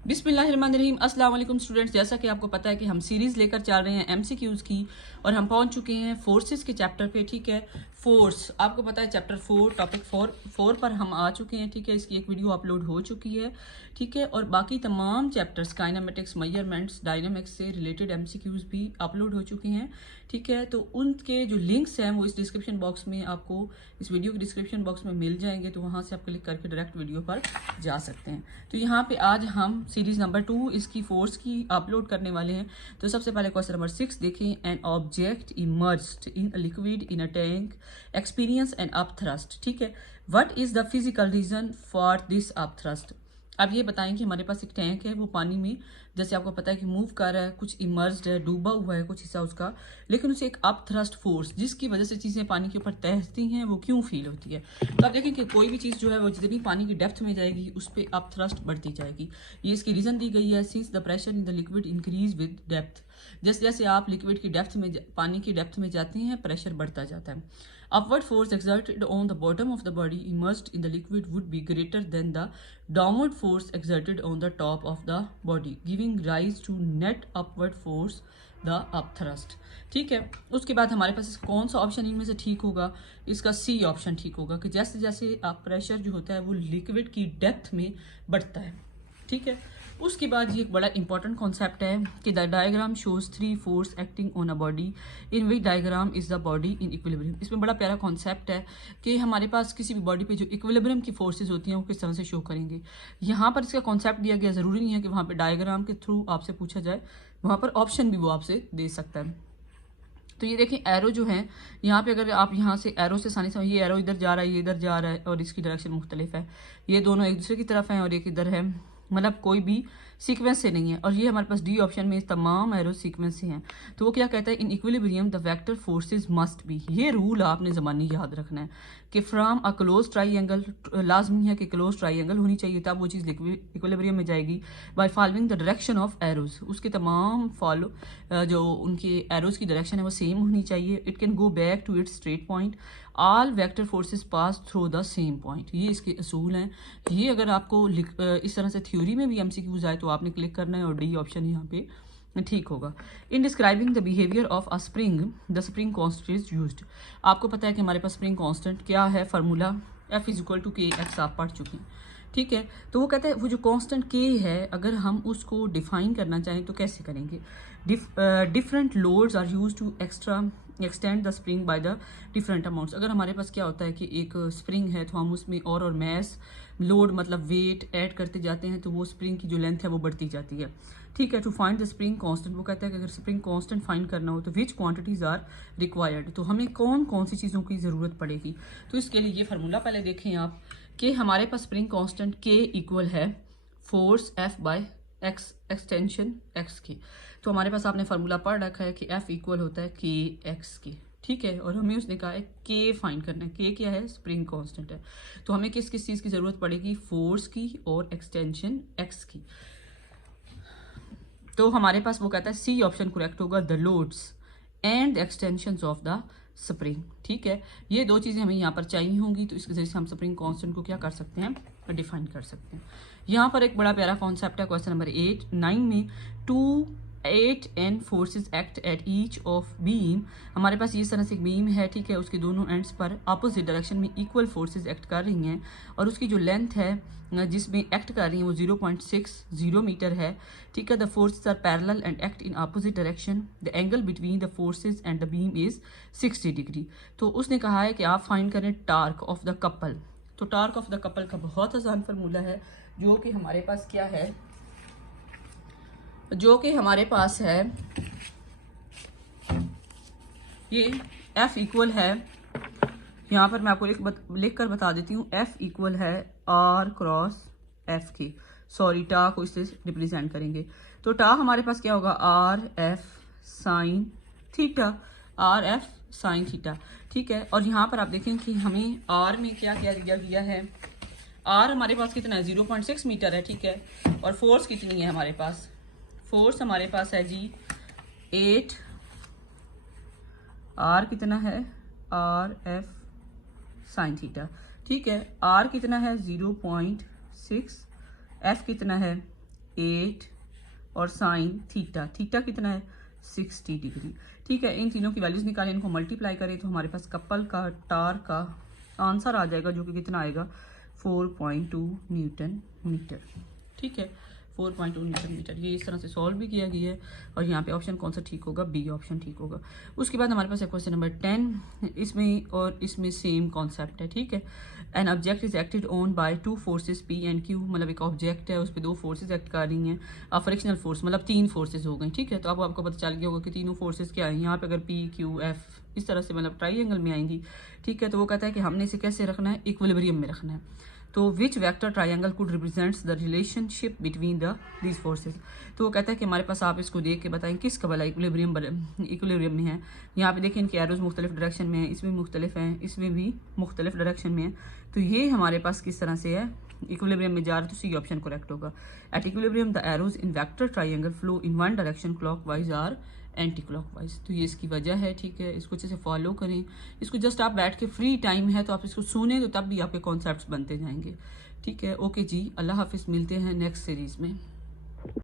बिस्मिल्लाहिर्रहमानिर्रहीम। अस्सलाम वालेकुम स्टूडेंट्स, जैसा कि आपको पता है कि हम सीरीज़ लेकर चल रहे हैं एमसीक्यूज़ की और हम पहुंच चुके हैं फोर्सेस के चैप्टर पे। ठीक है, फोर्स आपको पता है चैप्टर 4 टॉपिक 4 पर हम आ चुके हैं। ठीक है, इसकी एक वीडियो अपलोड हो चुकी है। ठीक है, और बाकी तमाम चैप्टर्स काइनेमेटिक्स, मेजरमेंट्स, डायनामिक्स से रिलेटेड एमसीक्यूज़ भी अपलोड हो चुके हैं। ठीक है, तो उनके जो लिंक्स हैं वो इस डिस्क्रिप्शन बॉक्स में आपको, इस वीडियो के डिस्क्रिप्शन बॉक्स में मिल जाएंगे, तो वहाँ से आप क्लिक करके डायरेक्ट वीडियो पर जा सकते हैं। तो यहाँ पे आज हम सीरीज नंबर 2 इसकी फोर्स की अपलोड करने वाले हैं। तो सबसे पहले क्वेश्चन नंबर 6 देखें। An object immersed in a liquid in a tank experience an upthrust. ठीक है, what is the physical reason for this upthrust. अब ये बताएं कि हमारे पास एक टैंक है, वो पानी में जैसे आपको पता है कि मूव कर रहा है, कुछ इमर्ज्ड है, डूबा हुआ है कुछ हिस्सा उसका, लेकिन उसे एक अप थ्रस्ट फोर्स जिसकी वजह से चीज़ें पानी के ऊपर तैरती हैं वो क्यों फील होती है। तो आप देखें कि कोई भी चीज़ जो है वो जितनी पानी की डेप्थ में जाएगी उस पर अप थ्रस्ट बढ़ती जाएगी। ये इसकी रीज़न दी गई है। Since the pressure in the liquid increase with depth, जैसे जैसे आप लिक्विड की डेप्थ में, पानी की डेप्थ में जाते हैं, प्रेशर बढ़ता जाता है। Upward force exerted on the bottom of the body immersed in the liquid would be greater than the downward force exerted on the top of the body, giving rise to net upward force, the up thrust। ठीक है, उसके बाद हमारे पास कौन सा option इनमें से ठीक होगा। इसका सी ऑप्शन ठीक होगा कि जैसे जैसे आप प्रेशर जो होता है वो लिक्विड की डेप्थ में बढ़ता है। ठीक है, उसके बाद ये एक बड़ा इंपॉर्टेंट कॉन्सेप्ट है कि the diagram shows 3 force acting on a body in which diagram is the body in equilibrium. इसमें बड़ा प्यारा कॉन्सेप्ट है कि हमारे पास किसी भी बॉडी पे जो इक्विलिब्रियम की फोर्सेज होती हैं वो किस तरह से शो करेंगे। यहाँ पर इसका कॉन्सेप्ट दिया गया, ज़रूरी नहीं है कि वहाँ पर डायग्राम के थ्रू आपसे पूछा जाए, वहाँ पर ऑप्शन भी वो आपसे दे सकता है। तो ये देखें एरो जो है यहाँ पे, अगर आप यहाँ से एरो से आसानी से, ये एरो इधर जा रहा है, ये इधर जा रहा है और इसकी डायरेक्शन मुख्तलिफ है, ये दोनों एक दूसरे की तरफ हैं और एक इधर है, मतलब कोई भी सीक्वेंस से नहीं है। और ये हमारे पास डी ऑप्शन में तमाम एरो सीक्वेंस से हैं। तो वो क्या कहता है, in equilibrium the vector forces must be. ये रूल आपने ज़मानी याद रखना है कि फ्रॉम अ क्लोज ट्राइंगल, लाजमी है कि क्लोज ट्राइंगल होनी चाहिए, तब वो चीज़ इक्विलिब्रियम में जाएगी। By following the direction of arrows, उसके तमाम फॉलो जो उनके एरोज की डायरेक्शन है वो सेम होनी चाहिए। It can go back to its straight point, all vector forces pass through the same point. ये इसके असूल हैं। ये अगर आपको इस तरह से थ्योरी में भी एमसीक्यूज आए तो आपने क्लिक करना है और डी ऑप्शन यहाँ पे ठीक होगा। इन describing the behaviour of a spring the spring constant is used. आपको पता है कि हमारे पास स्प्रिंग कॉन्स्टेंट क्या है, formula F is equal to K X आप पढ़ चुके हैं। ठीक है, तो वो कहता है वो जो कांस्टेंट के है अगर हम उसको डिफाइन करना चाहें तो कैसे करेंगे। Different loads are use to extend the spring by the different amounts. अगर हमारे पास क्या होता है कि एक स्प्रिंग है तो हम उसमें और मैस, लोड मतलब वेट ऐड करते जाते हैं तो वो स्प्रिंग की जो लेंथ है वो बढ़ती जाती है। ठीक है, to find the spring constant, वो कहता है कि अगर स्प्रिंग कांस्टेंट फाइंड करना हो तो विच क्वांटिटीज आर रिक्वायर्ड, तो हमें कौन कौन सी चीज़ों की ज़रूरत पड़ेगी। तो इसके लिए ये फार्मूला पहले देखें आप कि हमारे पास स्प्रिंग कांस्टेंट के इक्वल है force F by X extension X की। तो हमारे पास आपने फार्मूला पढ़ रखा है कि F इक्वल होता है के एक्स की। ठीक है, और हमें उसने कहा है के फाइंड करना है। के क्या है, स्प्रिंग कांस्टेंट है। तो हमें किस किस चीज़ की ज़रूरत पड़ेगी, फोर्स की और एक्सटेंशन एक्स की। तो हमारे पास वो कहता है सी ऑप्शन करेक्ट होगा, the loads and extensions of the spring. ठीक है, ये दो चीज़ें हमें यहाँ पर चाहिए होंगी, तो इसके जरिए से हम स्प्रिंग कांस्टेंट को क्या कर सकते हैं, डिफाइन कर सकते हैं। यहाँ पर एक बड़ा प्यारा कॉन्सेप्ट है क्वेश्चन नंबर 9 में, 2 8 and forces act at each of beam. हमारे पास इस तरह से एक बीम है। ठीक है, उसके दोनों एंड्स पर अपोजिट डायरेक्शन में इक्वल फोर्सेज एक्ट कर रही हैं और उसकी जो लेंथ है जिसमें एक्ट कर रही है वो 0.60 मीटर है। ठीक है, the forces are parallel and act in opposite direction, the angle between the forces and the beam is 60 degree. तो उसने कहा है कि आप फाइंड करें टार्क ऑफ द कपल। तो टार्क ऑफ द कपल का बहुत आसान फार्मूला है जो कि हमारे पास क्या है, जो कि हमारे पास है ये F इक्वल है, यहाँ पर मैं आपको लिख कर बता देती हूँ, F इक्वल है R क्रॉस F की। सॉरी, टा को इससे रिप्रेजेंट करेंगे तो टा हमारे पास क्या होगा, R F sine theta, R F sine theta. ठीक है, और यहाँ पर आप देखें कि हमें R में क्या क्या दिया गया है। R हमारे पास कितना है, 0.6 मीटर है। ठीक है, और फोर्स कितनी है हमारे पास, फोर्स हमारे पास है जी 8, R कितना है, R F साइन थीटा। ठीक है, R कितना है 0.6, F कितना है 8 और साइन थीटा, थीटा कितना है 60 डिग्री। ठीक है, इन तीनों की वैल्यूज निकालें, इनको मल्टीप्लाई करें तो हमारे पास कपल का टार का आंसर आ जाएगा, जो कि कितना आएगा 4.2 न्यूटन मीटर। ठीक है, 4.2 न्यूटन मीटर। ये इस तरह से सॉल्व भी किया गया है और यहाँ पे ऑप्शन कौन सा ठीक होगा, बी ऑप्शन ठीक होगा। उसके बाद हमारे पास है क्वेश्चन नंबर 10, इसमें और इसमें सेम कॉन्सेप्ट है। ठीक है, an object is acted on by two forces P and Q, मतलब एक ऑब्जेक्ट है उस पर दो फोर्सेज एक्ट कर रही हैं, फ्रिक्शनल फोर्स मतलब तीन फोर्सेज हो गई। ठीक है, तो अब आपको पता चल गया होगा कि तीनों फोर्सेज क्या है। यहाँ पे अगर पी क्यू एफ इस तरह से मतलब ट्राइंगल में आएंगी। ठीक है, तो वो कहता है कि हमने इसे कैसे रखना है, इक्विलिब्रियम में रखना है। तो which vector triangle could represents the relationship between these forces. तो वो कहता है कि हमारे पास आप इसको देख के बताएं किसका वाला इक्विलिब्रियम में है। यहाँ पे देखें इनके एरोज मुख्तलिफ डायरेक्शन में है, इसमें मुख्तलिफ हैं, इसमें भी मुख्तलिफ डायरेक्शन में है। तो ये हमारे पास किस तरह से है, इक्विलिब्रियम में जा रहा है, तो सी ऑप्शन करेक्ट होगा। At equilibrium the arrows in vector triangle flow in one direction clockwise or anticlockwise. तो ये इसकी वजह है। ठीक है, इसको अच्छे से फॉलो करें, इसको जस्ट आप बैठ के फ्री टाइम है तो आप इसको सुने, तो तब भी आपके कॉन्सेप्ट्स बनते जाएंगे। ठीक है, ओके जी, अल्लाह हाफिज़, मिलते हैं नेक्स्ट सीरीज़ में।